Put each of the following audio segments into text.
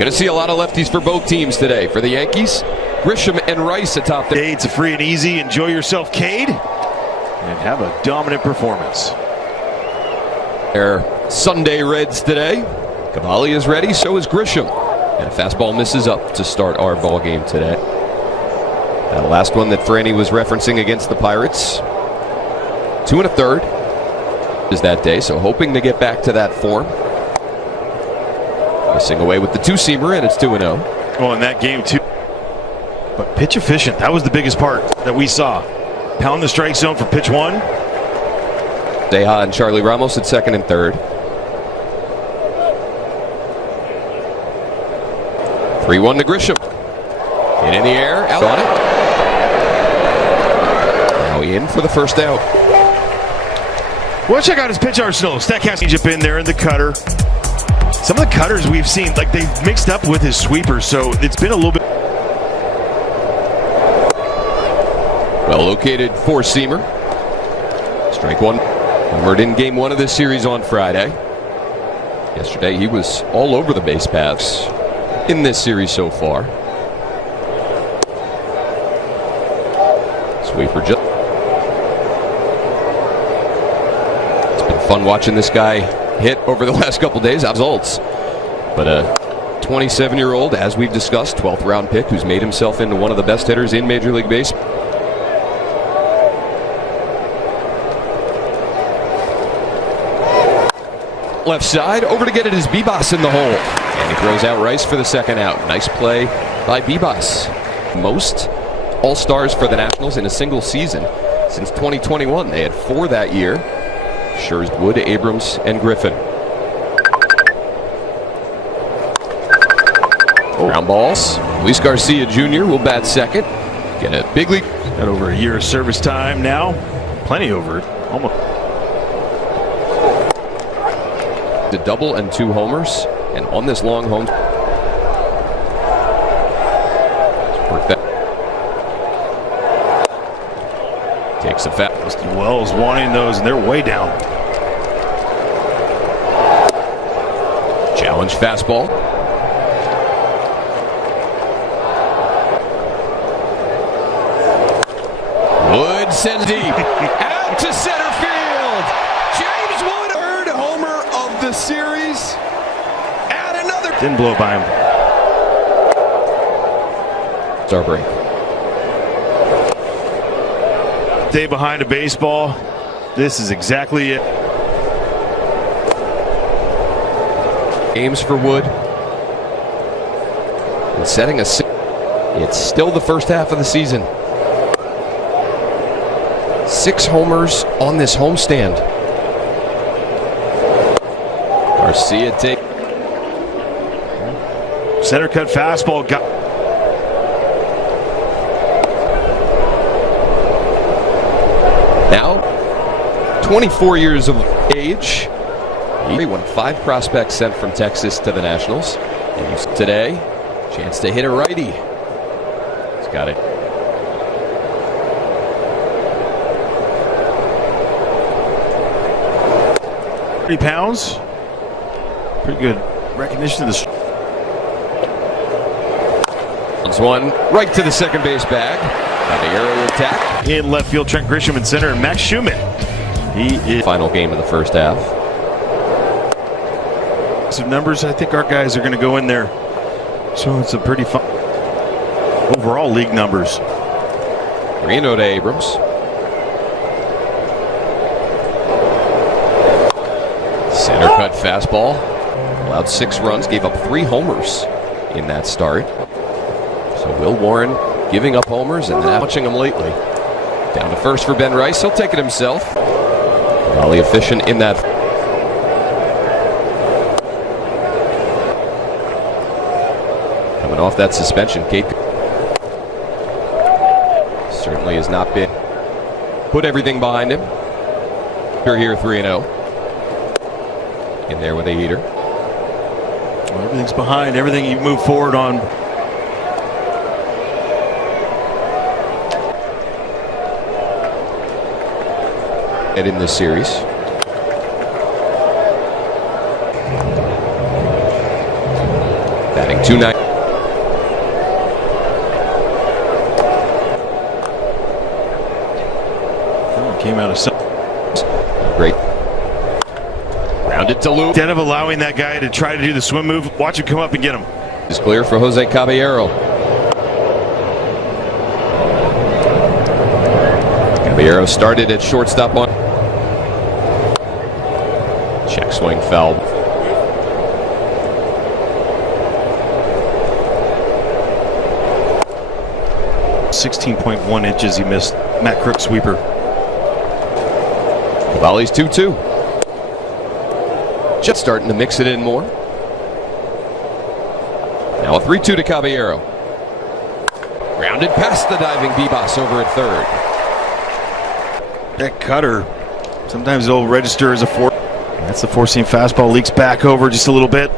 Going to see a lot of lefties for both teams today. For the Yankees, Grisham and Rice atop the... It's a free and easy. Enjoy yourself, Cade, and have a dominant performance. Their Sunday Reds today. Cavalli is ready, so is Grisham. And a fastball misses up to start our ball game today. That last one that Franny was referencing against the Pirates. 2 1/3 is that day, so hoping to get back to that form. Missing away with the two-seamer, and it's 2-0. Well, in that game, too. But pitch efficient, that was the biggest part that we saw. Pound the strike zone for pitch 1. Deja and Charlie Ramos at second and third. 3-1 to Grisham. Hit in the air, out on it. Now in for the first out. Well, check out his pitch arsenal. Statcast changeup in there in the cutter. Some of the cutters we've seen, like they've mixed up with his sweepers, so it's been a little bit. Well located four-seamer. Strike one. Homered in game 1 of this series on Friday. Yesterday he was all over the base paths in this series so far. Sweeper just. It's been fun watching this guy hit over the last couple days. Results. But a 27-year-old, as we've discussed, 12th round pick who's made himself into one of the best hitters in Major League Baseball. Left side, over to get it is Bibas in the hole. And he throws out Rice for the second out. Nice play by Bibas. Most All-Stars for the Nationals in a single season since 2021. They had 4 that year. Scherz, Wood, Abrams, and Griffin. Ground balls. Luis Garcia Jr. will bat second. Get a big league. Got over a year of service time now. Plenty over it. Almost. A double and 2 homers, and on this long home. Work that. Takes a fat. Dusty Wells wanting those, and they're way down. Challenge fastball. Wood sends deep. Out to center field. James Wood, third homer of the series. Add another. Didn't blow by him. It's our break. Day behind a baseball. This is exactly it. Games for Wood. And setting a. It's still the first half of the season. 6 homers on this homestand. Garcia take. Center cut fastball. Got. Now, 24 years of age. He won 5 prospects sent from Texas to the Nationals. And today, chance to hit a righty. He's got it. 30 pounds. Pretty good recognition of the. One right to the second base bag. Got the aerial attack. In left field, Trent Grisham in center, and Max Schumann. He is. Final game of the first half. Some numbers, I think our guys are going to go in there. So it's a pretty fun. Overall league numbers. 3-0 to Abrams. Center cut fastball. Allowed 6 runs, gave up 3 homers in that start. So Will Warren giving up homers and then watching him lately. Down to first for Ben Rice. He'll take it himself. Volley efficient in that. Coming off that suspension, Kate certainly has not been put everything behind him. We're here 3-0. In there with a heater. Well, everything's behind. Everything you move forward on. In this series. Batting 290. Came out of some. Great. Rounded to loop. Instead of allowing that guy to try to do the swim move, watch him come up and get him. Is clear for Jose Caballero. Caballero started at shortstop on. Check swing foul. .1 he missed. Matt Crook sweeper. Cavalli's 2-2. Just starting to mix it in more. Now a 3-2 to Caballero. Grounded past the diving Bibas over at third. That cutter, sometimes it'll register as a four. That's the four-seam fastball, leaks back over just a little bit.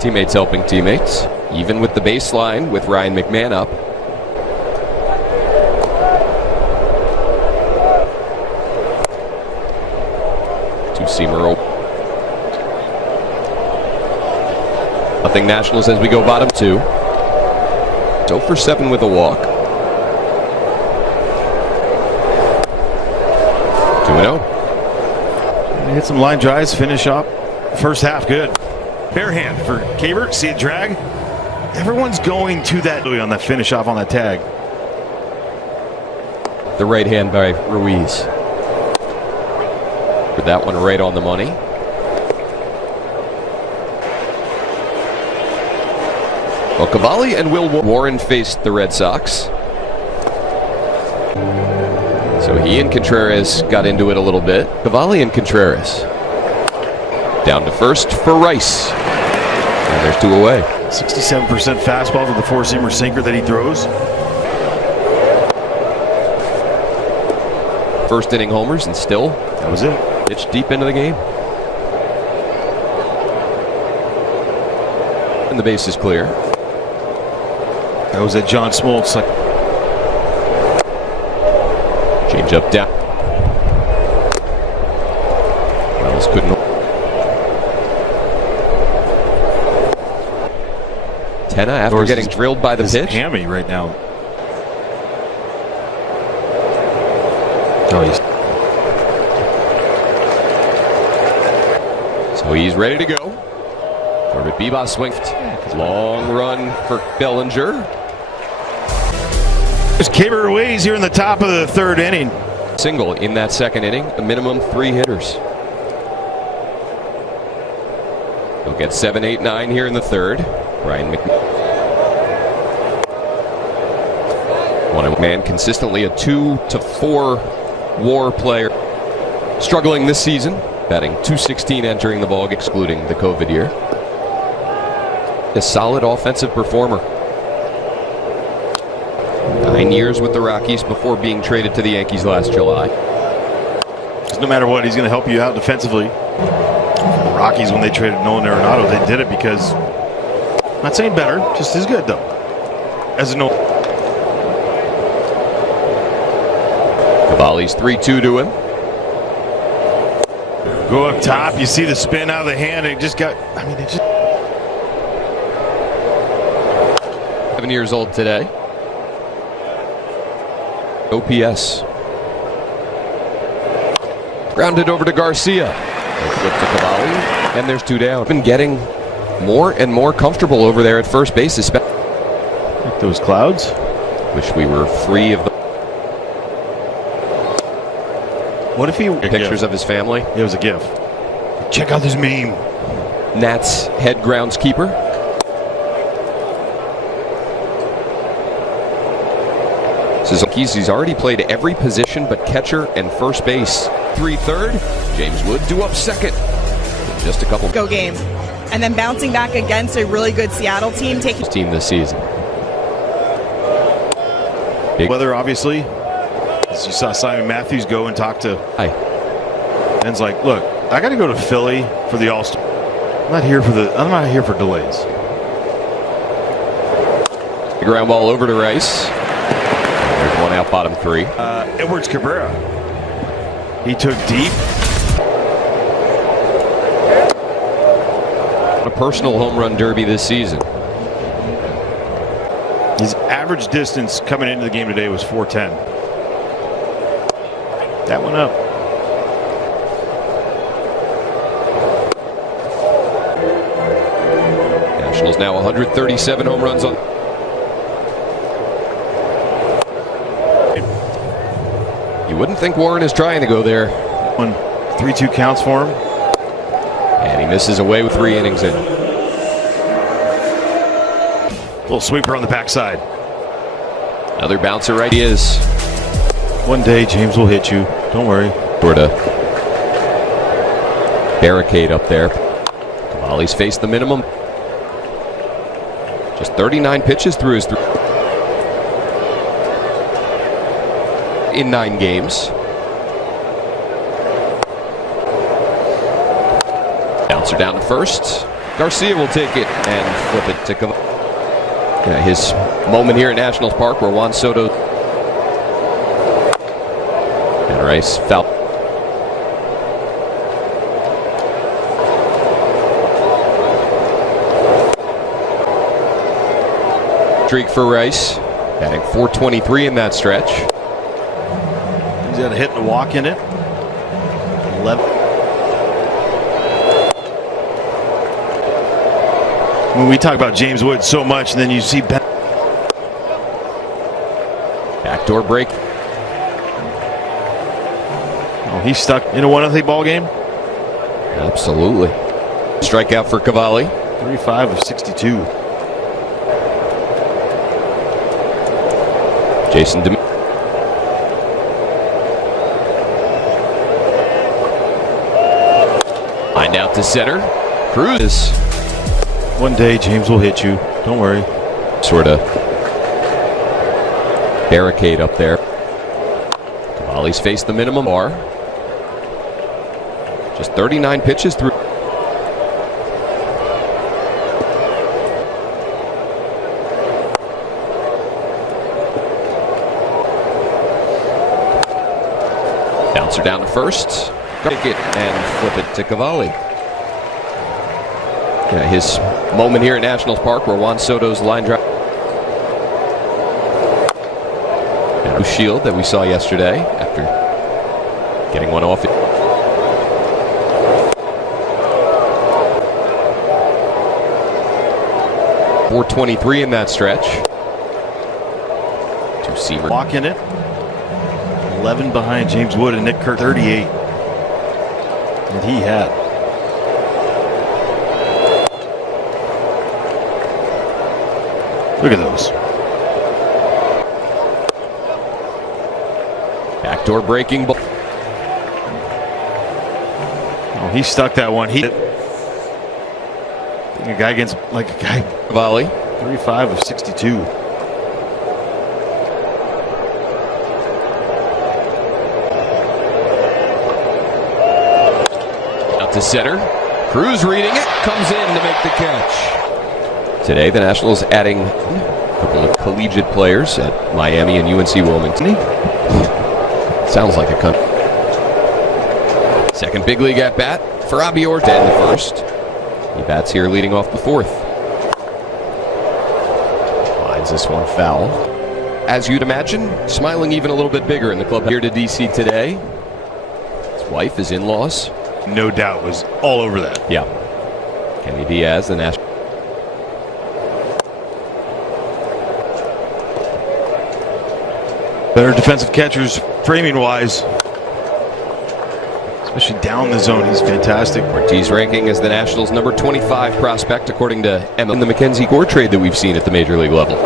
Teammates helping teammates. Even with the baseline with Ryan McMahon up. Two-seamer. Nothing Nationals as we go bottom two. 0 for 7 with a walk. 2-0. Hit some line drives, finish up. First half good. Bare hand for Cabert. See it drag. Everyone's going to that on that finish off on that tag. The right hand by Ruiz. With that one right on the money. Well, Cavalli and Will Warren faced the Red Sox. So he and Contreras got into it a little bit. Cavalli and Contreras. Down to first for Rice. And there's 2 away. 67% fastball to the four-seamer sinker that he throws. First inning homers and still that was it. Pitched deep into the game. And the base is clear. That was at John Smoltz. Change up down. Wells couldn't. 10 after getting drilled by the pitch. Hammy right now. Oh, so he's ready to go. Corbett Bibas swings. Long run for Bellinger. There's Caber Ruiz here in the top of the third inning. Single in that second inning, a minimum 3 hitters. He'll get 7, 8, 9 here in the third. Ryan McMahon. Man consistently a 2 to 4 WAR player. Struggling this season, batting .216 entering the ball, excluding the COVID year. A solid offensive performer. 9 years with the Rockies before being traded to the Yankees last July. No matter what, he's going to help you out defensively. The Rockies, when they traded Nolan Arenado, they did it because, not saying better, just as good though. As a no. Cavalli's 3-2 to him. Go up top, you see the spin out of the hand, and it just got, I mean, it just. 7 years old today. OPS. Grounded over to Garcia. Flip to Cavalli, and there's 2 down. Been getting more and more comfortable over there at first base. Like those clouds. Wish we were free of the. What if he pictures of his family? It was a gift. Check out this meme. Nats head groundskeeper. He's already played every position but catcher and first base. 3-3. James Wood due up second. In just a couple. Go game. And then bouncing back against a really good Seattle team. Taking team this season. Big weather, obviously. As you saw Simon Matthews go and talk to. Hi. Ben's like, look, I got to go to Philly for the All-Star. I'm not here for delays. The ground ball over to Rice. There's one out, bottom 3. Edwards Cabrera. He took deep. personal home run derby this season. His average distance coming into the game today was 410. That went up. Nationals now 137 home runs on. You wouldn't think Warren is trying to go there. 3-2 counts for him. And he misses away with 3 innings in. Little sweeper on the backside. Another bouncer right he is. One day James will hit you. Don't worry. Sort of barricade up there. Cavalli's faced the minimum. Just 39 pitches through his in 9 games. Bouncer down to first. Garcia will take it and flip it to Cavalli. His moment here at Nationals Park where Juan Soto and Rice foul. Streak for Rice, batting .423 in that stretch. He's got a hit and a walk in it. 11. When we talk about James Wood so much, and then you see backdoor break. Oh, he's stuck in a 1-0 ball game. Absolutely. Strikeout for Cavalli. 35 of 62. Jason line out to center. Cruz. One day James will hit you. Don't worry. Sort of barricade up there. Cavalli's faced the minimum bar. Just 39 pitches through. Bouncer down to first. Take it and flip it to Cavalli. His moment here at Nationals Park where Juan Soto's line drive. And shield that we saw yesterday after getting one off. .423 in that stretch. Two-seamer. Walk in it. 11 behind James Wood and Nick Kirk. 38. And he had. Look at those. Backdoor breaking ball. Oh, he stuck that one. He. A guy against like a guy. Cavalli. 35 of 62. Out to center. Cruz reading it. Comes in to make the catch. Today, the Nationals adding a couple of collegiate players at Miami and UNC Wilmington. Sounds like a country. Second big league at bat for Abior in the first. He bats here leading off the fourth. Lines this one foul. As you'd imagine, smiling even a little bit bigger in the club here to DC today. His wife, his in-laws. No doubt was all over that. Yeah. Kenny Diaz, the National. Better defensive catchers, framing wise, especially down the zone. He's fantastic. Ortiz ranking as the Nationals' number 25 prospect, according to MLB. In the Mackenzie Gore trade that we've seen at the major league level.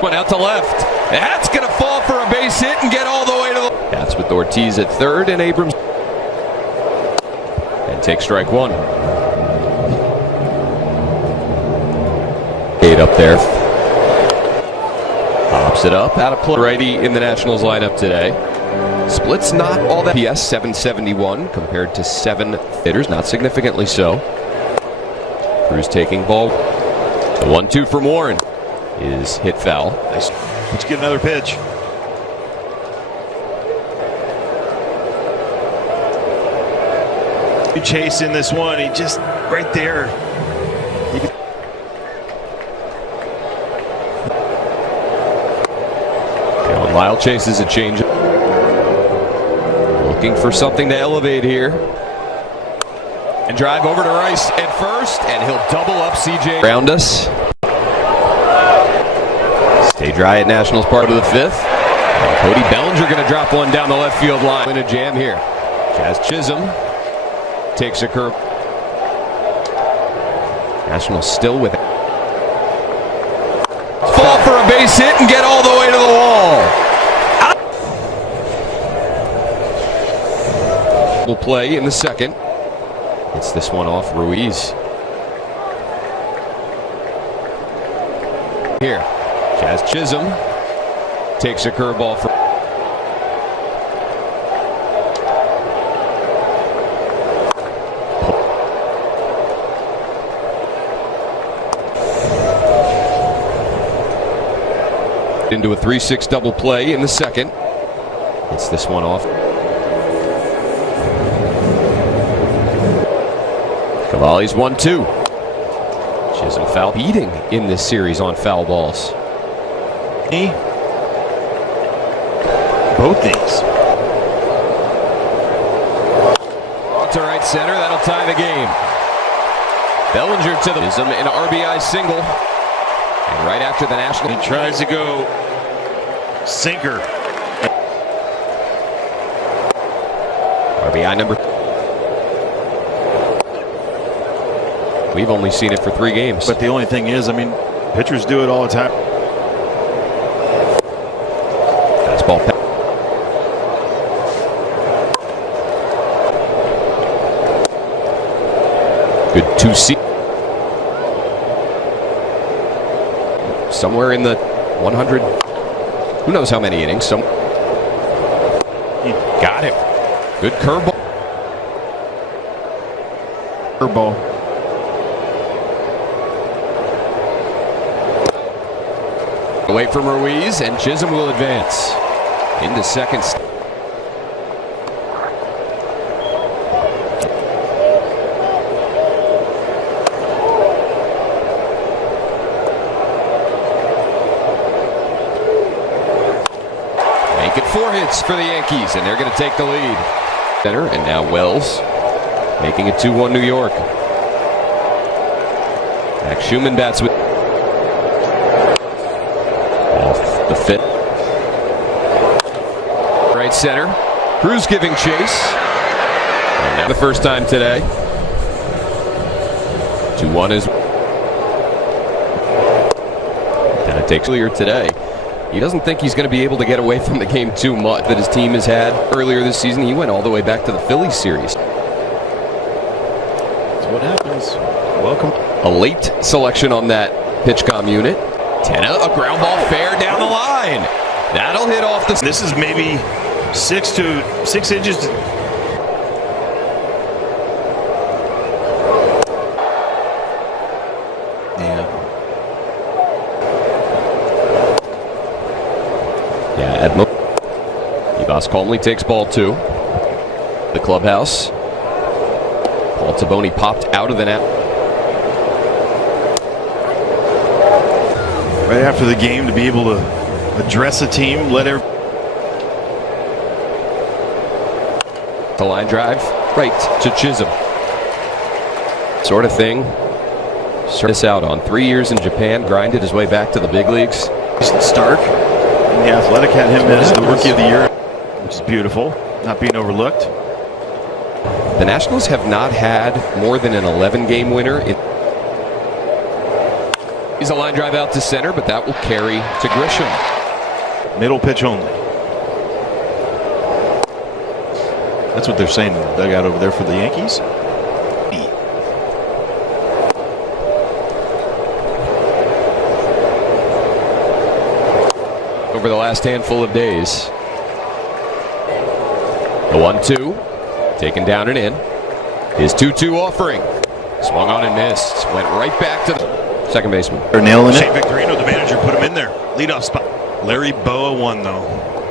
One out to left. That's going to fall for a base hit and get all the way to the. That's with Ortiz at third and Abrams. And take strike one. 8 up there. Pops it up, out of play. Righty in the Nationals lineup today. Splits not all that. PS 771 compared to 7 hitters, not significantly so. Cruz taking ball. The 1-2 from Warren is hit foul. Nice. Let's get another pitch. Chase in this one. He just right there. Kyle chases a change. Looking for something to elevate here. And drive over to Rice at first, and he'll double up CJ. Around us. Stay dry at Nationals Park to the 5th. And Cody Bellinger going to drop one down the left field line. In a jam here. Jazz Chisholm takes a curve. Nationals still with it. Fall for a base hit and get all the way to the wall. Will play in the second. It's this one off Ruiz. Here, Jazz Chisholm takes a curveball for. Into a 3-6 double play in the second. It's this one off. Cavalli's 1-2. Chisholm foul beating in this series on foul balls. Both these. To right center, that'll tie the game. Bellinger to the an RBI single. And right after the National, he tries to go sinker. RBI number. We've only seen it for 3 games. But the only thing is, I mean, pitchers do it all the time. Fastball. Good 2-seam. Somewhere in the 100. Who knows how many innings? Some. Got him. Good curveball. Curveball. Away from Ruiz, and Chisholm will advance into second. Make it 4 hits for the Yankees, and they're going to take the lead. Center, and now Wells making it 2-1 New York. Max Schumann bats with. The fit. Right center. Cruz giving chase. And now the first time today. 2-1 is. And it takes earlier today. He doesn't think he's going to be able to get away from the game too much that his team has had earlier this season. He went all the way back to the Phillies series. That's what happens. Welcome. A late selection on that pitch-com unit. Tenna, a ground ball fair down the line. That'll hit off the. This is maybe 6 inches. Yeah, Edmo. Ibas calmly takes ball 2. The clubhouse. Paul Taboni popped out of the net. Right after the game, to be able to address a team, let every. The line drive right to Chisholm. Sort of thing. Start this out on 3 years in Japan, grinded his way back to the big leagues. Stark, the Athletic had him as the Rookie of the Year, which is beautiful, not being overlooked. The Nationals have not had more than an 11-game winner. He's a line drive out to center, but that will carry to Grisham. Middle pitch only. That's what they're saying in the dugout over there for the Yankees. Over the last handful of days. The 1-2. Taken down and in. His 2-2 offering. Swung on and missed. Went right back to the second baseman. They're nailing it. Shane Victorino, the manager, put him in there. Leadoff spot. Larry Boa won, though.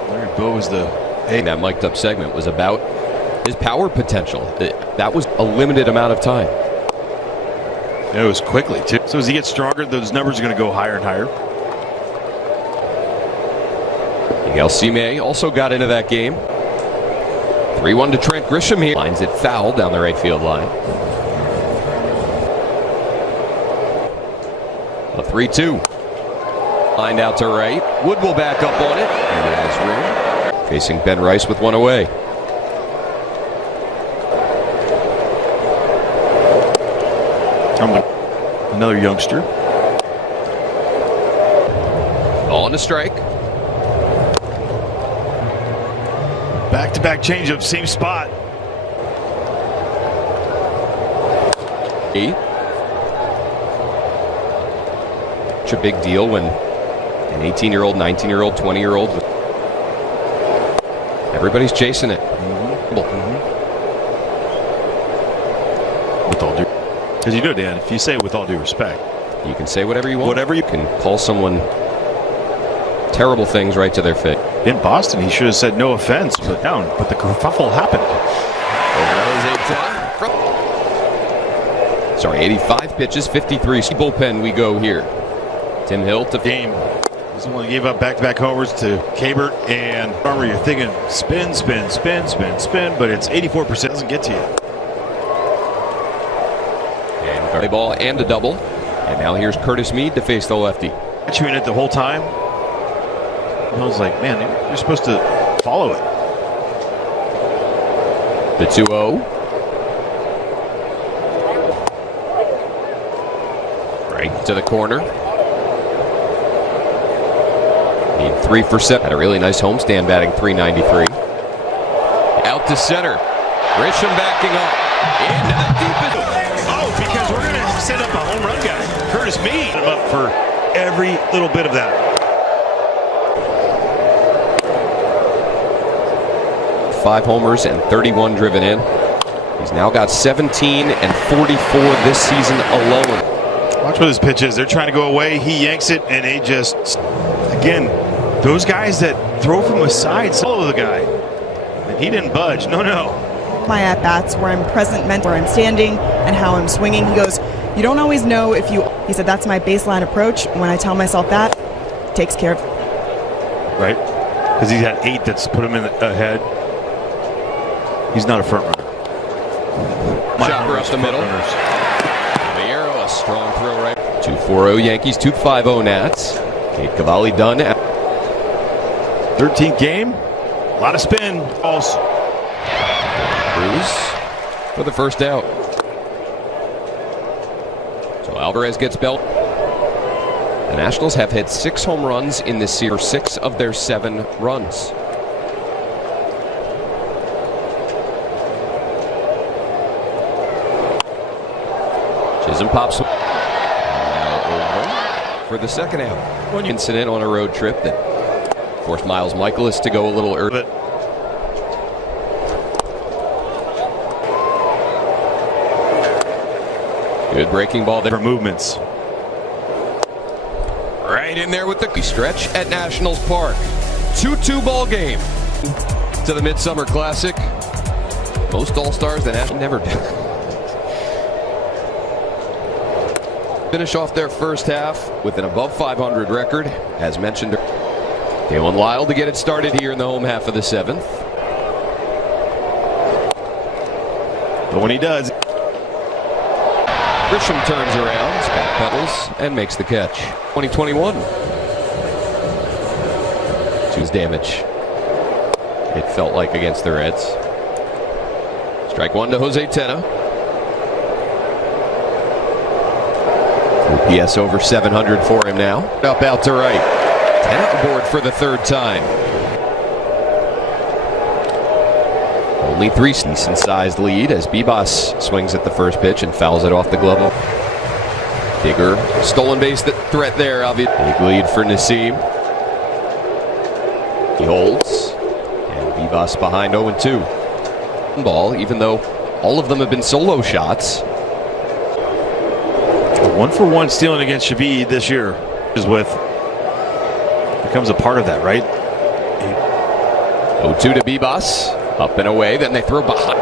Larry Boa was the. Hey, that mic'd up segment was about his power potential. That was a limited amount of time. It was quickly, too. So as he gets stronger, those numbers are going to go higher and higher. Miguel Cime also got into that game. 3-1 to Trent Grisham here. Lines it foul down the right field line. A 3-2. Lined out to right. Wood will back up on it. And it has room. Facing Ben Rice with one away. Another youngster. On a strike. Back-to-back changeup, same spot. 8. Such a big deal when an 18-year-old, 19-year-old, 20-year-old, everybody's chasing it. With all due, because you know, Dan, if you say with all due respect, you can say whatever you want. Whatever you can call someone terrible things right to their face. In Boston, he should have said no offense, but down. But the kerfuffle happened. Sorry, 85 pitches, 53. Bullpen we go here. Tim Hill to game. He's the one who gave up back-to-back homers to Cabert and Farmer. You're thinking spin, spin, spin, spin, spin, but it's 84%. Doesn't get to you. And a ball and a double. And now here's Curtis Mead to face the lefty. Got you in it the whole time. I was like, man, you're supposed to follow it. The 2-0. Right to the corner. Need 3 for 7. Had a really nice homestand batting .393. Out to center. Grisham backing up. Into the deepest. Oh, because we're going to set up a home run guy. Curtis Mead. Up for every little bit of that. 5 homers and 31 driven in. He's now got 17 and 44 this season alone. Watch what his pitch is. They're trying to go away. He yanks it, and they just, again, those guys that throw from the side follow the guy. And he didn't budge. No. My at-bats where I'm present, meant where I'm standing, and how I'm swinging. He goes, you don't always know if you, he said, that's my baseline approach. And when I tell myself that, it takes care of it. Right? Because he's had 8 that's put him in ahead. He's not a front runner. Chopper up the middle. The arrow, a strong throw right. 2-4-0 Yankees, 2-5-0 Nats. Kate Cavalli done. 13th game. A lot of spin. False. Cruz for the first out. So Alvarez gets belt. The Nationals have had 6 home runs in this series, 6 of their 7 runs. Chisholm pops over for the second out. One incident on a road trip that forced Miles Michaelis to go a little early. Good breaking ball there. For movements. Right in there with the stretch at Nationals Park. 2-2 ball game to the Midsummer Classic. Most All-Stars that have never done. Finish off their first half with an above 500 record, as mentioned. Dalen Lyle to get it started here in the home half of the 7th. But when he does, Grisham turns around, backpedals, and makes the catch. 2021. Choose damage. It felt like against the Reds. Strike 1 to Jose Tena. OPS over 700 for him now. Up out to right. Tena aboard for the 3rd time. Only 3 decent-sized lead as Bibas swings at the first pitch and fouls it off the glove. Bigger stolen base threat there, obviously. Big lead for Nassim. He holds. And Bibas behind 0-2. Ball, even though all of them have been solo shots. 1-for-1 stealing against Shavid this year becomes a part of that, right? 0-2 to Bibas. Up and away, then they throw behind.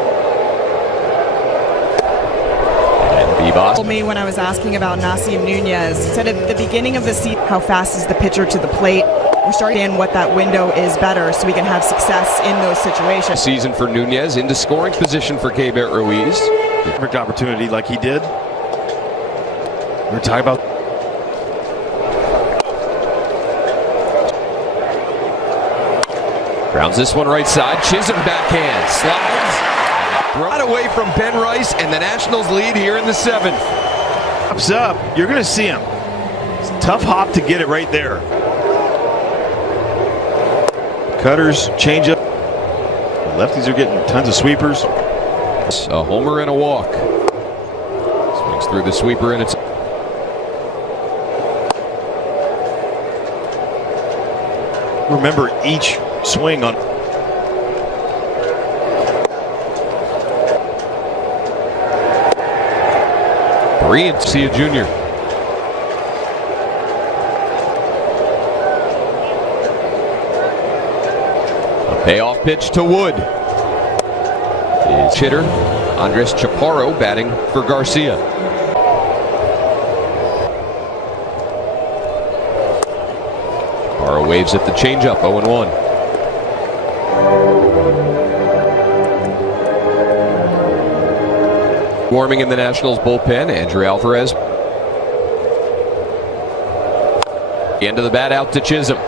And Bibas. Told me when I was asking about Nassim Nunez, he said at the beginning of the season, how fast is the pitcher to the plate? we're starting in what that window is better so we can have success in those situations. Season for Nunez into scoring position for Keibert Ruiz. Perfect opportunity like he did. We're talking about Grounds this one right side. Chisholm backhand. Slides. Right away from Ben Rice, and the Nationals lead here in the 7th. pops up. You're going to see him. It's a tough hop to get it right there. Cutters, changeup. Lefties are getting tons of sweepers. A homer and a walk. Swings through the sweeper, and it's remember each swing on. Three and see a junior. A payoff pitch to Wood. Is hitter Andres Chaparro batting for Garcia. Chaparro waves at the changeup, 0-1. Warming in the Nationals bullpen, Andrew Alvarez. The end of the bat out to Chisholm.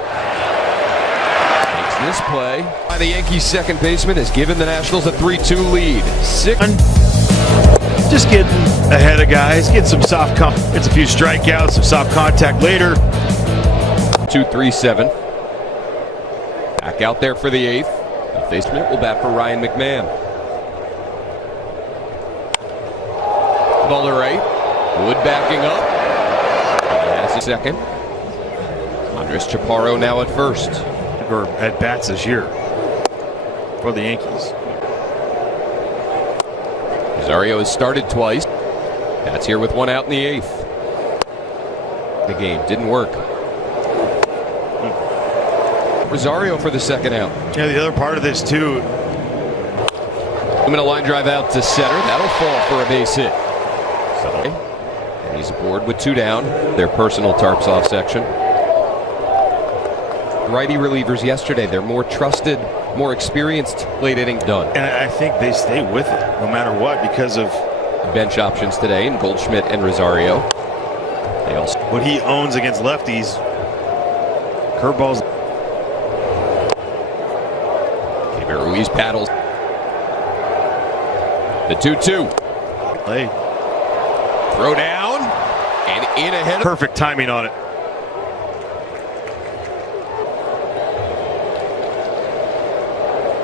Takes this play by the Yankees second baseman has given the Nationals a 3-2 lead. Just getting ahead of guys, get some soft it's a few strikeouts, some soft contact later. 2-3-7. Back out there for the 8th. The baseman will bat for Ryan McMahon. Ball to right. Wood backing up. He has a second. Andres Chaparro now at first. Or at bats this year for the Yankees. Rosario has started twice. That's here with one out in the 8th. The game didn't work. Rosario for the second out. Yeah, the other part of this too. I'm going to line drive out to center. That'll fall for a base hit. So, and he's aboard with 2 down. Their personal tarps off section. Righty relievers yesterday, they're more trusted, more experienced late inning done. And I think they stay with it no matter what because of Bench options today in Goldschmidt and Rosario. They also what he owns against lefties. Curveballs. Keibert Ruiz paddles. The 2-2. Play. Throw down and in ahead. Perfect timing on it.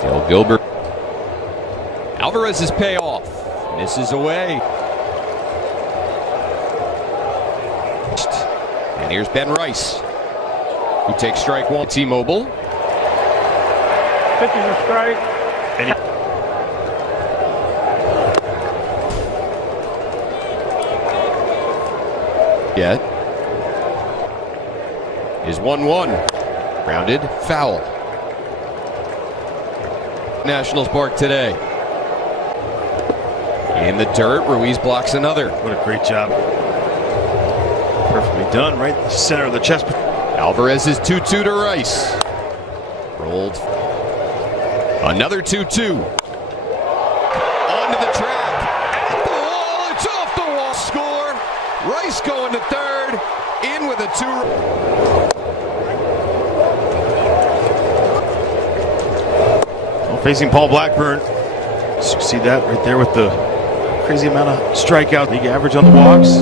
Dale Gilbert. Alvarez's payoff. Misses away. And here's Ben Rice, who takes strike one. T-Mobile. Pitching a strike. And he Yet is 1-1. Rounded foul. Nationals park today. In the dirt, Ruiz blocks another. what a great job. Perfectly done, right in the center of the chest. Alvarez is 2-2 to Rice. Rolled. Another 2-2. Onto the track. At the wall. It's off the wall. Score. Rice going to third. In with a 2. Facing Paul Blackburn. So you see that right there with the crazy amount of strikeout. League average on the walks.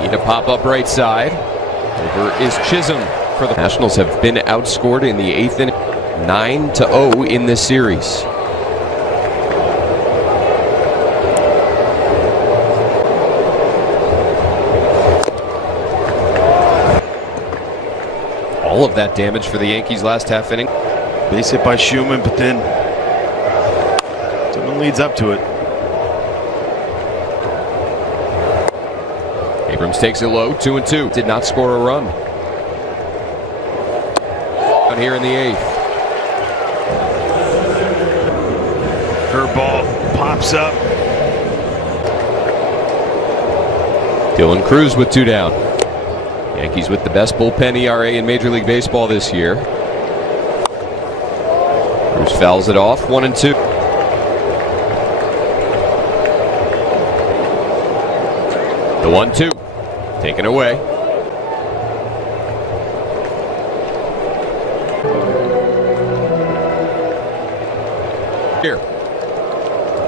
Need a pop up right side. Over is Chisholm for the Nationals. Have been outscored in the 8th inning, 9-0 in this series. All of that damage for the Yankees last half inning. Base hit by Schumann, but then someone leads up to it. Abrams takes it low, 2-2. Did not score a run. Out here in the 8th. Curveball pops up. Dylan Cruz with 2 down. Yankees with the best bullpen ERA in Major League Baseball this year. Cruz fouls it off, 1-2. The 1-2 taken away. Here,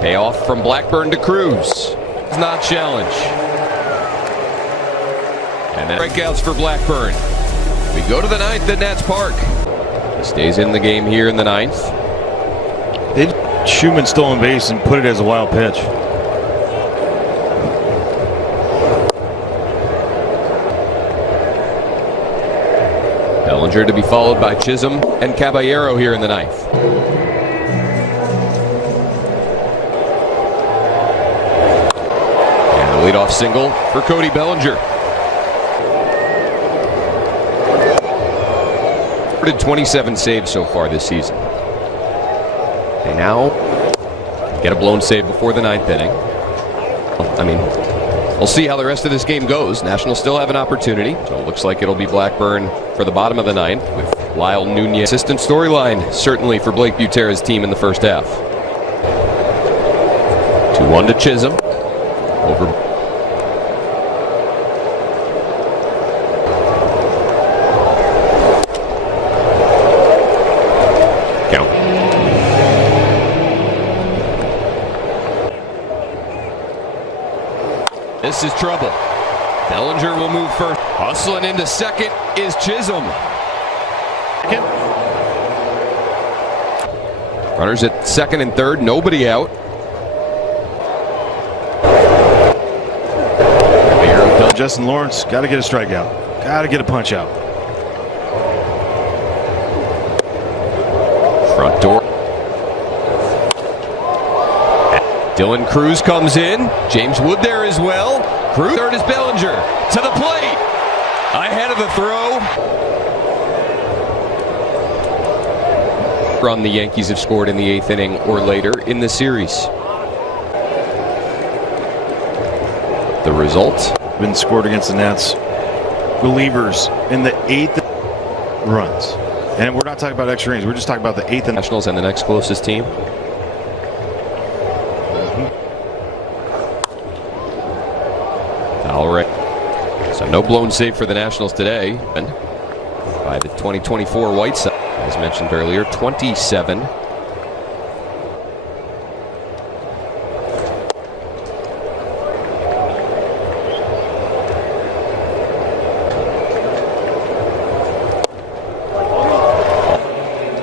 payoff from Blackburn to Cruz. It's not challenged. And then breakouts for Blackburn. We go to the ninth at Nats Park. He stays in the game here in the ninth. Schumann stolen base and put it as a wild pitch. Bellinger to be followed by Chisholm and Caballero here in the ninth. And the leadoff single for Cody Bellinger. 27 saves so far this season. They now get a blown save before the ninth inning. I mean, we'll see how the rest of this game goes. Nationals still have an opportunity, so it looks like it'll be Blackburn for the bottom of the ninth with Lyle Nunez. Consistent storyline, certainly, for Blake Butera's team in the first half. 2-1 to Chisholm. Over. Count. This is trouble. Bellinger will move first. Hustling into second is Chisholm. Runners at second and third, nobody out. Justin Lawrence got to get a strikeout. Got to get a punch out. Front door. Dylan Cruz comes in. James Wood there as well. Cruz, third is Bellinger to the plate. Ahead of the throw. Run the Yankees have scored in the eighth inning or later in the series. The result. Been scored against the Nats. Relievers in the eighth runs. And we're not talking about extra innings. We're just talking about the eighth. Nationals and the next closest team. All right. So no blown save for the Nationals today. And by the 2024 White Sox, as mentioned earlier, 27.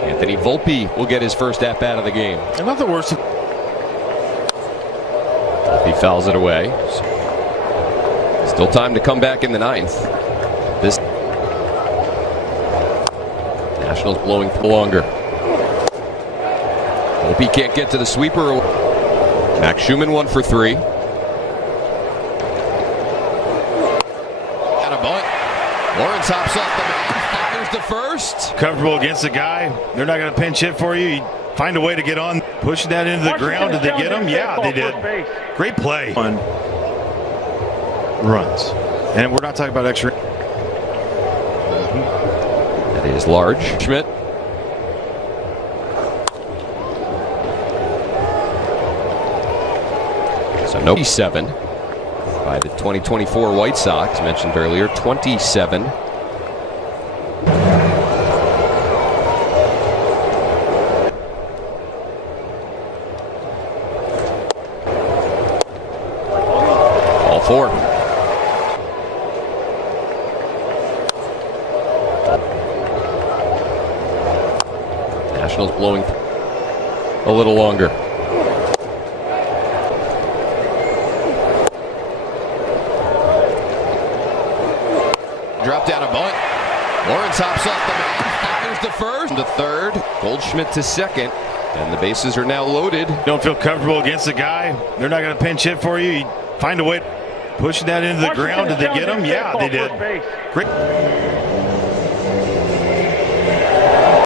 Anthony Volpe will get his first at-bat of the game. And not the worst. He fouls it away. Still time to come back in the ninth. This Nationals blowing longer. Hope he can't get to the sweeper. Max Schumann 1 for 3. Got a bunt. Lawrence hops off the mound, fires to first. Comfortable against the guy. They're not going to pinch hit for you. You find a way to get on. Pushing that into the ground. Did they get him? Yeah, they did. Great play. Runs. And we're not talking about extra. That is large. Schmidt. So no 7 by the 2024 White Sox, mentioned earlier, 27. All 4. Nationals blowing a little longer. Drop down a bunt. Lawrence hops off the mound, fires to first, to third. Goldschmidt to second, and the bases are now loaded. Don't feel comfortable against the guy. They're not going to pinch hit for you. You find a way. Pushing that into the ground. Did they get him? Yeah, they did. Great.